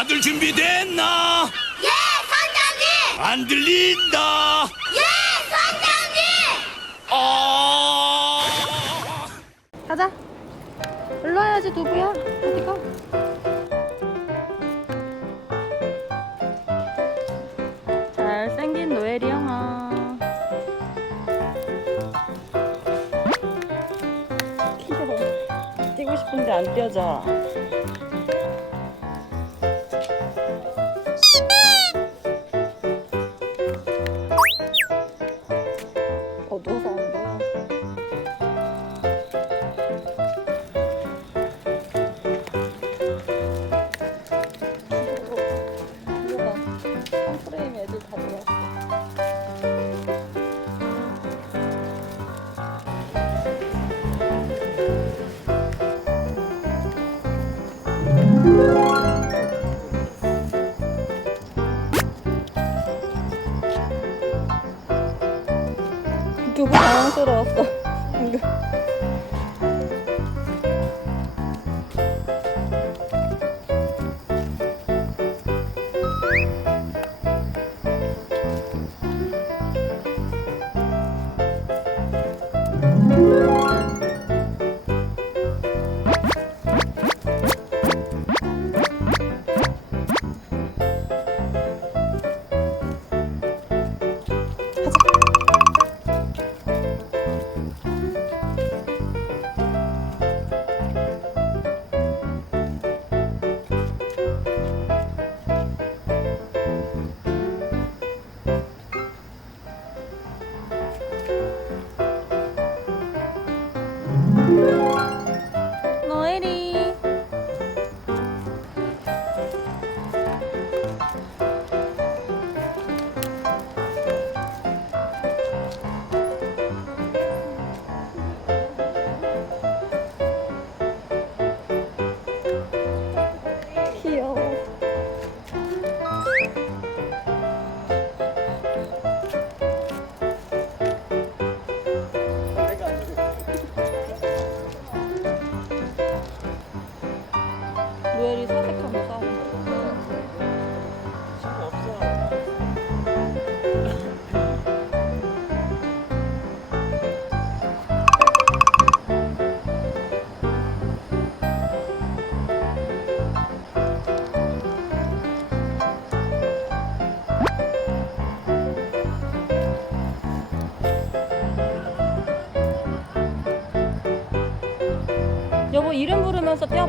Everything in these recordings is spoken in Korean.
다들 준비됐나? 예, 선장님! 안 들린다. 예, 선장님! 어. 가자. 일로 와야지 두부야. 어디 가? 잘생긴 노엘이 형아. 뛰고 싶은데 안 뛰어져.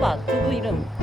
뛰어봐. 두부 이름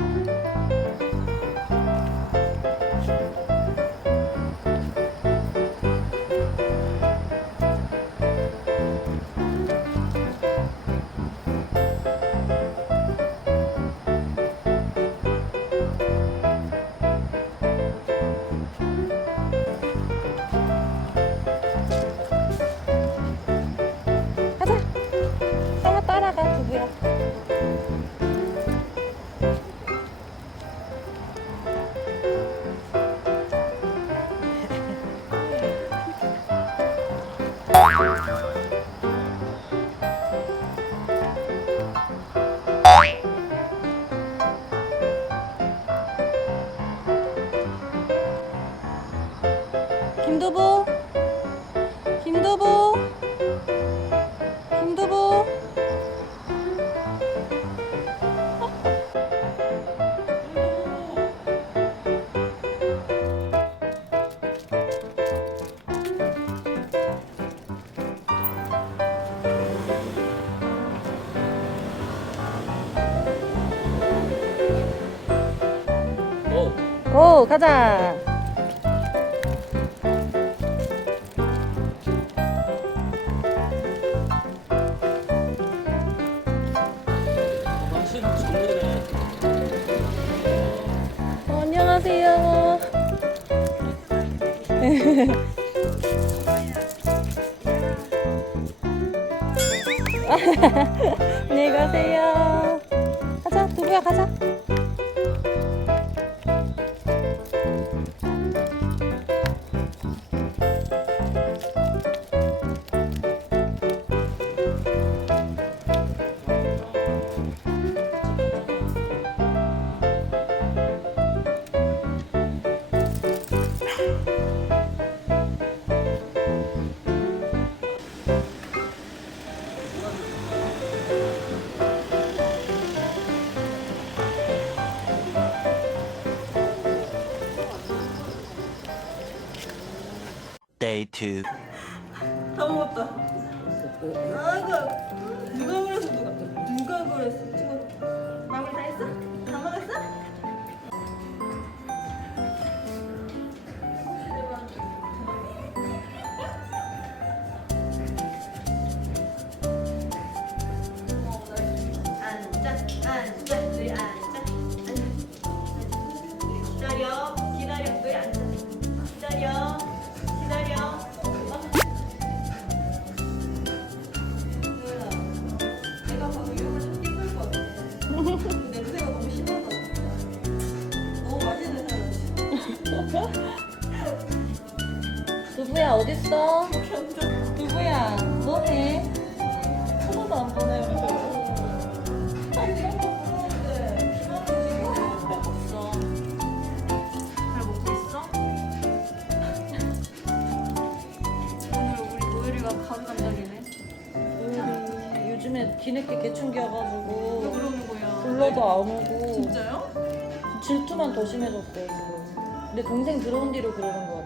김두부? 김두부? 김두부? 오. 고 가자 안녕하세요. 안녕히 가세요. 가자 두부야 가자 day two. 두부야 어딨어? 두부야 뭐해? 하나도 안 보내 우리 없어. 잘 먹고 있어? 오늘 우리 노예리가 가루. 우리 요즘에 뒤늦게 개충 왜 겨가지고 그러는 거야? 불러도 안 오고 진짜요? 질투만 더 심해졌대 지금. 근데 동생 들어온 뒤로 그러는 것같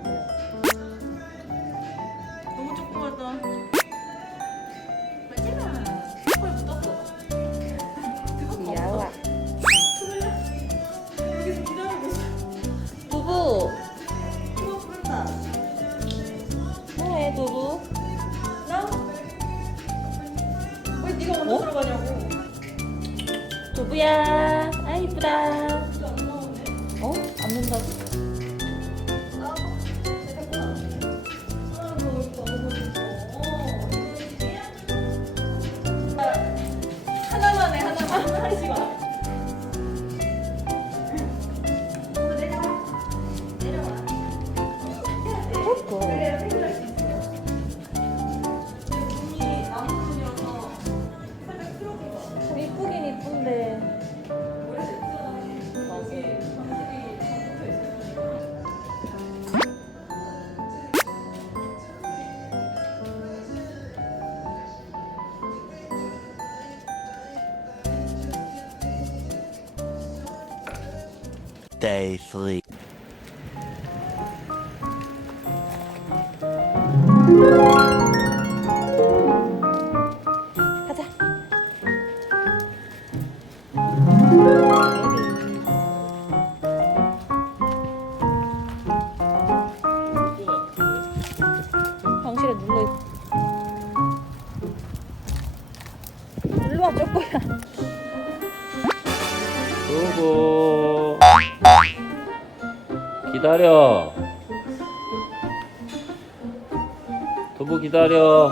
day three. 기다려. 두부 기다려.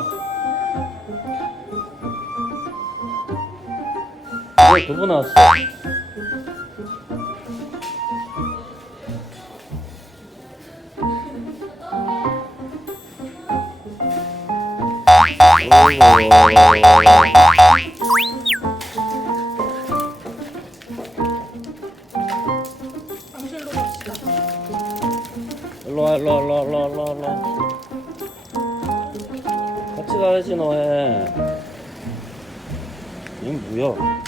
왜 두부 나왔어 일로와 일로와 일로와 일로와 일로와 같이 가야지 너해 이건 뭐야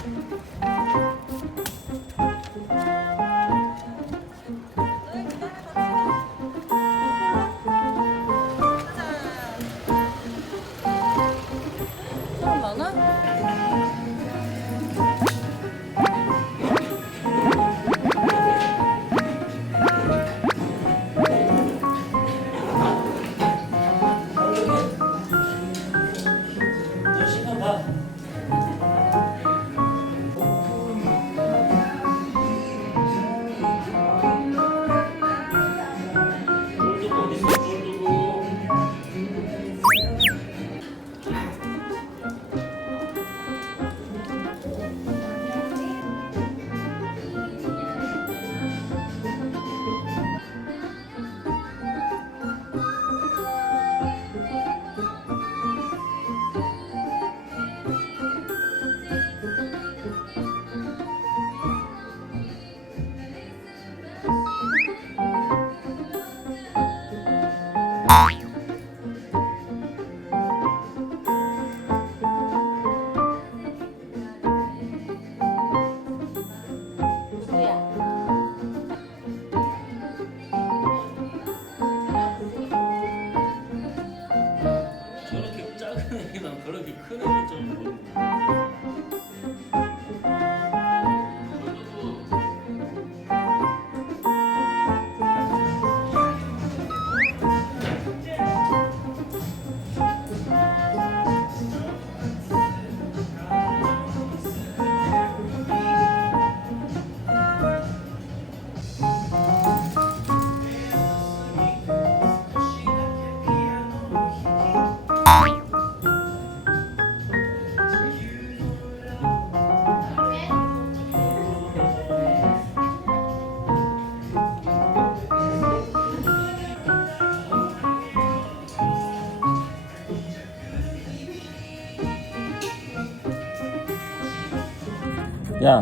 야,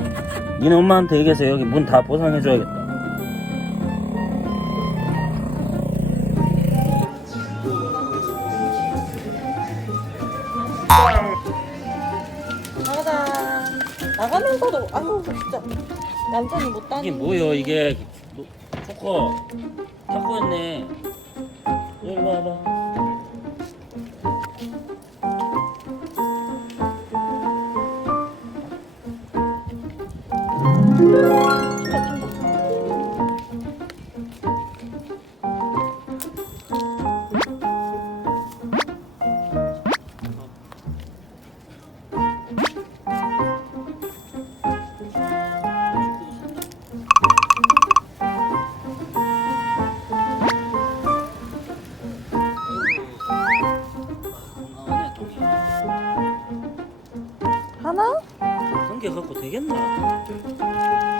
니네 엄마한테 얘기해서 여기 문 다 보상해줘야겠다. 나가자. 나가면서도 아유 진짜 얌전히 못 다니. 이게 뭐여, 이게. 너, 초코. 잡고 있네. 일로 와봐. 건강 한개 갖고 되겠나?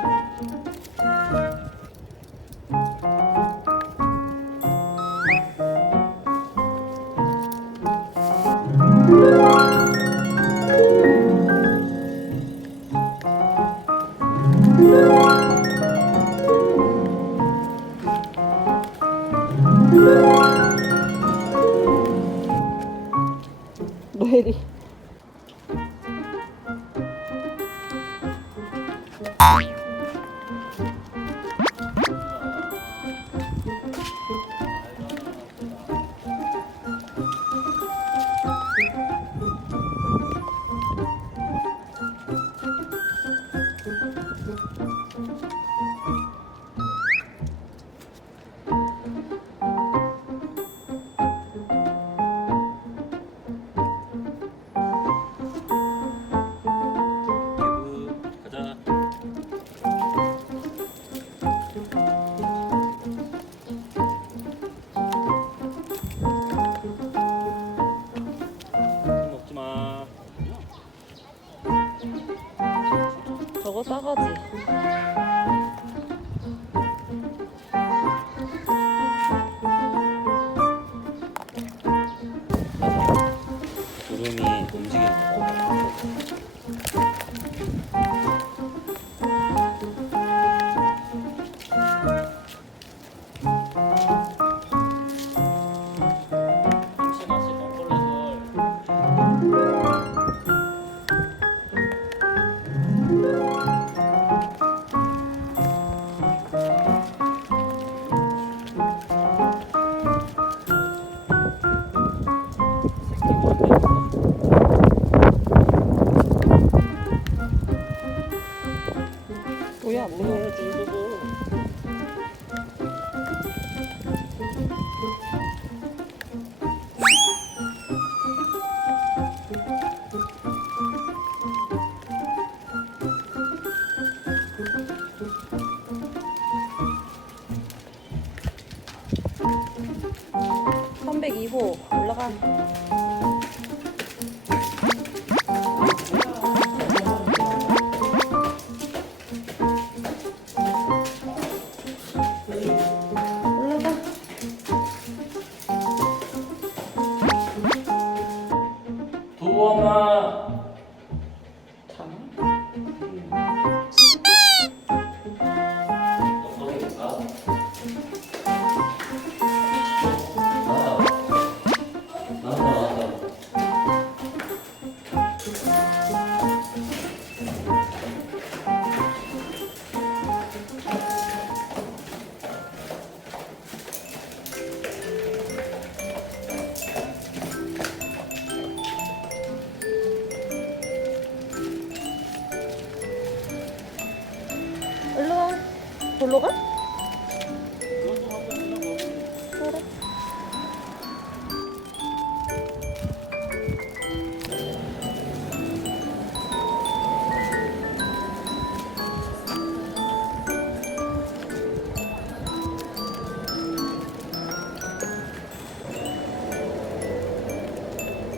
302호 올라가.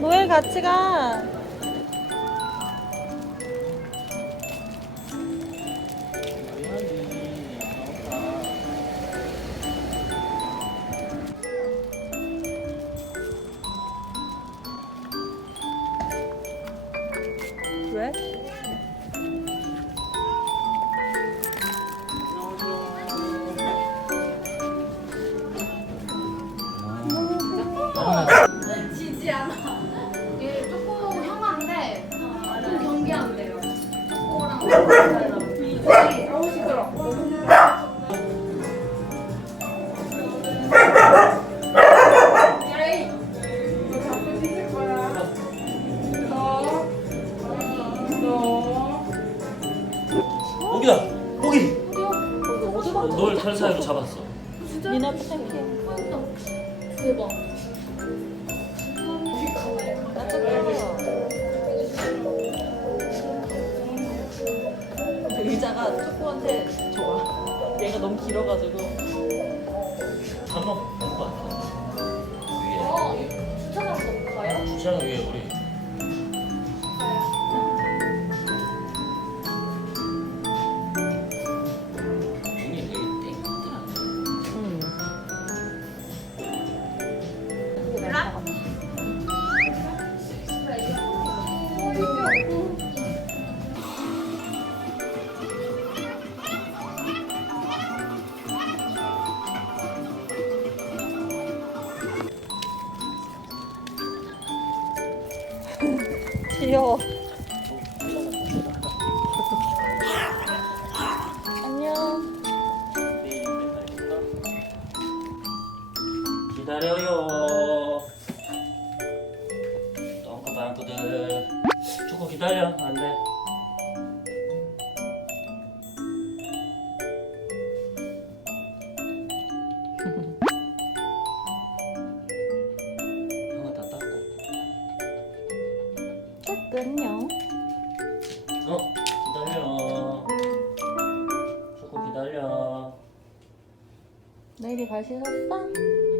노엘 같이 가. 의자가 초코한테 좋아. 얘가 너무 길어가지고. 한번 볼것 같아 위에 어, 주차장 좀 가요? 주차장 위에 우리 귀여 어 기다려 조금 기다려 내일이 발 씻었어?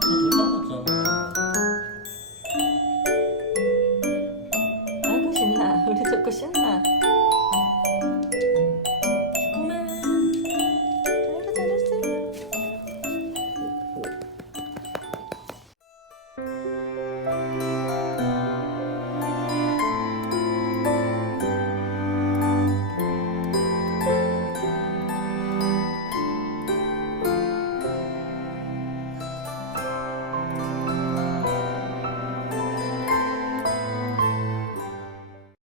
덜 닦았잖아.